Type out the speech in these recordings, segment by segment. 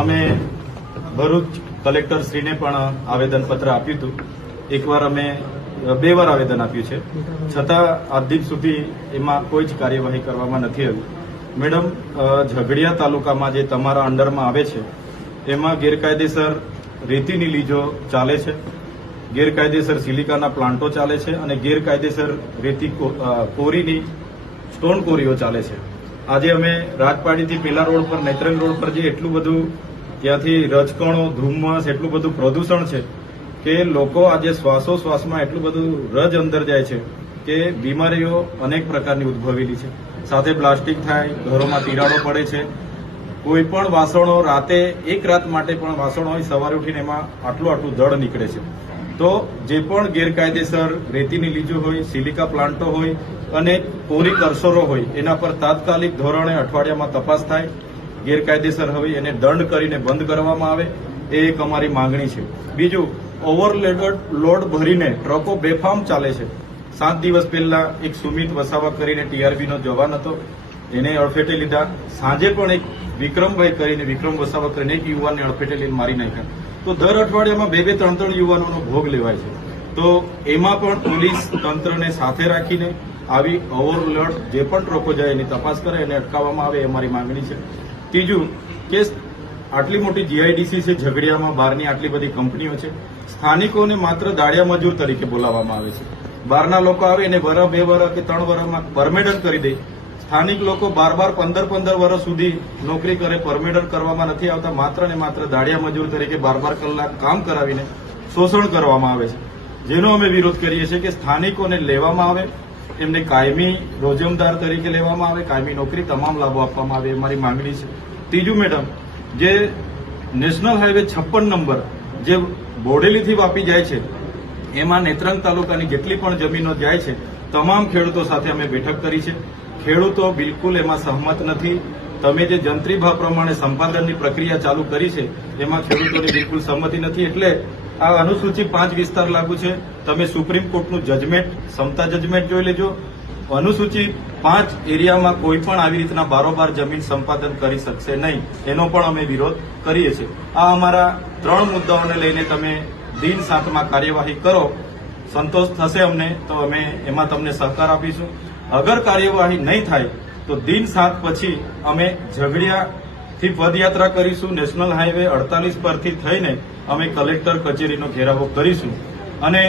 અમે ભરૂચ કલેક્ટરશ્રીને પણ આવેદનપત્ર આપ્યું હતું. એકવાર અમે 2 વાર આવેદન આપ્યું છે, છતાં આજ દિન સુધી એમાં કોઈ જ કાર્યવાહી કરવામાં નથી આવી. મેડમ, ઝઘડિયા તાલુકામાં જે તમારા અંડરમાં આવે છે એમાં ગેરકાયદેસર રેતીની લીજો ચાલે છે, ગેરકાયદેસર સિલિકાના પ્લાન્ટો ચાલે છે અને ગેરકાયદેસર રેતી કોરીની સ્ટોન કોરીઓ ચાલે છે. આજે અમે રાજપાડીથી પેલા રોડ પર નેત્રંગ રોડ પર જે એટલું બધું ત્યાંથી રજકણો, ધુમ્મસ, એટલું બધું પ્રદૂષણ છે કે લોકો આજે શ્વાસોશ્વાસમાં એટલું બધું રજ અંદર જાય છે કે બીમારીઓ અનેક પ્રકારની ઉદ્ભવેલી છે. સાથે પ્લાસ્ટિક થાય, ઘરોમાં તિરાડો પડે છે. કોઈ પણ વાસણો રાતે 1 રાત માટે પણ વાસણો હોય, સવારે ઉઠીને એમાં આટલું દળ નીકળે છે. તો જે પણ ગેરકાયદેસર રેતીની લીજો હોય, સિલિકા પ્લાન્ટો હોય અને કોરી કરસરો હોય એના પર તાત્કાલિક ધોરણે અઠવાડિયામાં તપાસ થાય. ગેરકાયદેસર હોય એને દંડ કરીને બંધ કરવામાં આવે, એ એક અમારી માંગણી છે. બીજું, ઓવરલોડ ભરીને ટ્રકો બેફામ ચાલે છે. 7 દિવસ પહેલા એક સુમિત વસાવા કરીને ટીઆરબીનો જવાન હતો, એને અડફેટે લીધા. સાંજે પણ એક વિક્રમભાઈ કરીને, વિક્રમ વસાવા કરીને એક યુવાનને અડફેટે લઈને મારી નાખ્યા. તો દર અઠવાડિયામાં 2-2, 3-3 યુવાનોનો ભોગ લેવાય છે. તો એમાં પણ પોલીસ તંત્રને સાથે રાખીને આવી ઓવરલોડ જે પણ ટ્રકો જાય એની તપાસ કરે, એને અટકાવવામાં આવે, એ અમારી માંગણી છે. ત્રીજું કે આટલી મોટી જીઆઈડીસી છે ઝઘડિયામાં, બહારની આટલી બધી કંપનીઓ છે, સ્થાનિકોને માત્ર દાળિયા મજૂર તરીકે બોલાવવામાં આવે છે. બહારના લોકો આવે એને વરસ, 2 વર્ષ કે 3 વર્ષમાં પરમેનન્ટ કરી દે. સ્થાનિક લોકો 12-12, 15-15 વર્ષ સુધી નોકરી કરે, પરમેનન્ટ કરવામાં નથી આવતા. માત્ર ને માત્ર દાળિયા મજૂર તરીકે 12-12 કલાક કામ કરાવીને શોષણ કરવામાં આવે છે. જેનો અમે વિરોધ કરીએ છીએ કે સ્થાનિકોને લેવામાં આવે, એમને કાયમી રોજમદાર તરીકે લેવામાં આવે, કાયમી નોકરી, તમામ લાભો આપવામાં આવે, એ મારી માંગણી છે. ત્રીજું, મેડમ, જે નેશનલ હાઈવે 56 નંબર જે બોડેલીથી વાપી જાય છે, એમાં નેત્રંગ તાલુકાની જેટલી પણ જમીનો જાય છે, તમામ ખેડૂતો સાથે અમે બેઠક કરી છે. ખેડૂતો બિલકુલ એમાં સહમત નથી. તમે જે જંત્રી ભાવ પ્રમાણે સંપાદનની પ્રક્રિયા ચાલુ કરી છે એમાં ખેડૂતોની બિલકુલ સહમતિ નથી. એટલે આ અનુસૂચિ 5 વિસ્તાર લાગુ છે. તમે સુપ્રીમ કોર્ટનું જજમેન્ટ, સમતા જજમેન્ટ જોઈ લેજો. અનુસૂચિ 5 એરિયામાં કોઈ પણ આવી રીતના બારોબાર જમીન સંપાદન કરી શકશે નહીં, એનો પણ અમે વિરોધ કરીએ છીએ. આ અમારા 3 મુદ્દાઓને લઈને તમે દિન 7માં કાર્યવાહી કરો, સંતોષ થશે અમને તો અમે એમાં તમને સહકાર આપીશું. અગર કાર્યવાહી નહીં થાય તો દિન 7 પછી અમે ઝઘડિયાથી પદયાત્રા કરીશું. નેશનલ હાઈવે 48 પરથી થઈને અમે કલેક્ટર કચેરીનો ઘેરાવો કરીશું. અને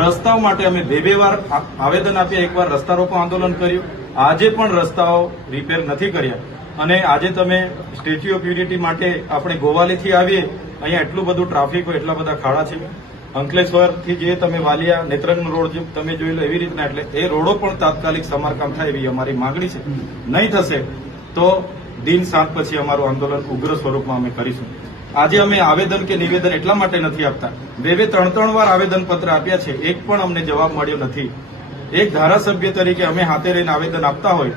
રસ્તાઓ માટે અમે 2 વાર આવેદન આપ્યા, 1 વાર રસ્તા રોકો આંદોલન કર્યું. આજે પણ રસ્તાઓ રિપેર નથી કર્યા. અને આજે તમે સ્ટેચ્યુ ઓફ યુનિટી માટે આપણે ગોવાલીથી આવીએ, અહીંયા એટલું બધું ટ્રાફિક હોય, એટલા બધા ખાડા છે. અંકલેશ્વરથી જે તમે વાલિયા નેત્રંગ રોડ તમે જોઈ લો એવી રીતના, એટલે એ રોડો પણ તાત્કાલિક સમારકામ થાય એવી અમારી માંગણી છે. નહીં થશે તો દિન 7 પછી અમારું આંદોલન ઉગ્ર સ્વરૂપમાં અમે કરીશું. આજે અમે આવેદન કે નિવેદન એટલા માટે નથી આપતા, 2-2, 3-3 વાર આવેદનપત્ર આપ્યા છે, એક પણ અમને જવાબ મળ્યો નથી. એક ધારાસભ્ય તરીકે અમે હાથે રહીને આવેદન આપતા હોય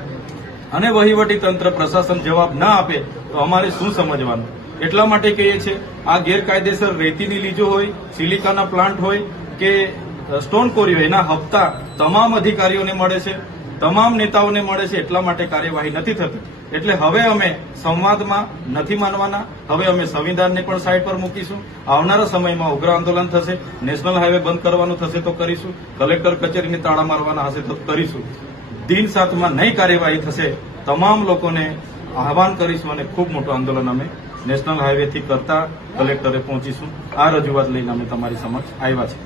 અને વહીવટી તંત્ર, પ્રશાસન જવાબ ના આપે તો અમારે શું સમજવાનું? એટલા માટે કહીએ છીએ, આ ગેરકાયદેસર રેતીની લીજો હોય, સિલિકાના પ્લાન્ટ હોય કે સ્ટોન કોરી હોય, એના હપ્તા તમામ અધિકારીઓને મળે છે, તમામ નેતાઓને મળે છે. એટલા માટે કાર્યવાહી નથી થતી. એટલે હવે અમે સંવાદમાં નથી માનવાના. હવે અમે સંવિધાનને પણ સાઈડ પર મૂકીશું. આવનારા સમયમાં ઉગ્ર આંદોલન થશે. નેશનલ હાઈવે બંધ કરવાનું થશે તો કરીશું. કલેક્ટર કચેરીને તાળા મારવાના હશે તો કરીશું. દિન 7માં નહીં કાર્યવાહી થશે, તમામ લોકોને આહવાન કરીશું અને ખૂબ મોટું આંદોલન અમે નેશનલ હાઈવેથી કરતા કલેક્ટરે પહોંચીશું. આ રજૂઆત લઈને અમે તમારી સમક્ષ આવ્યા છે.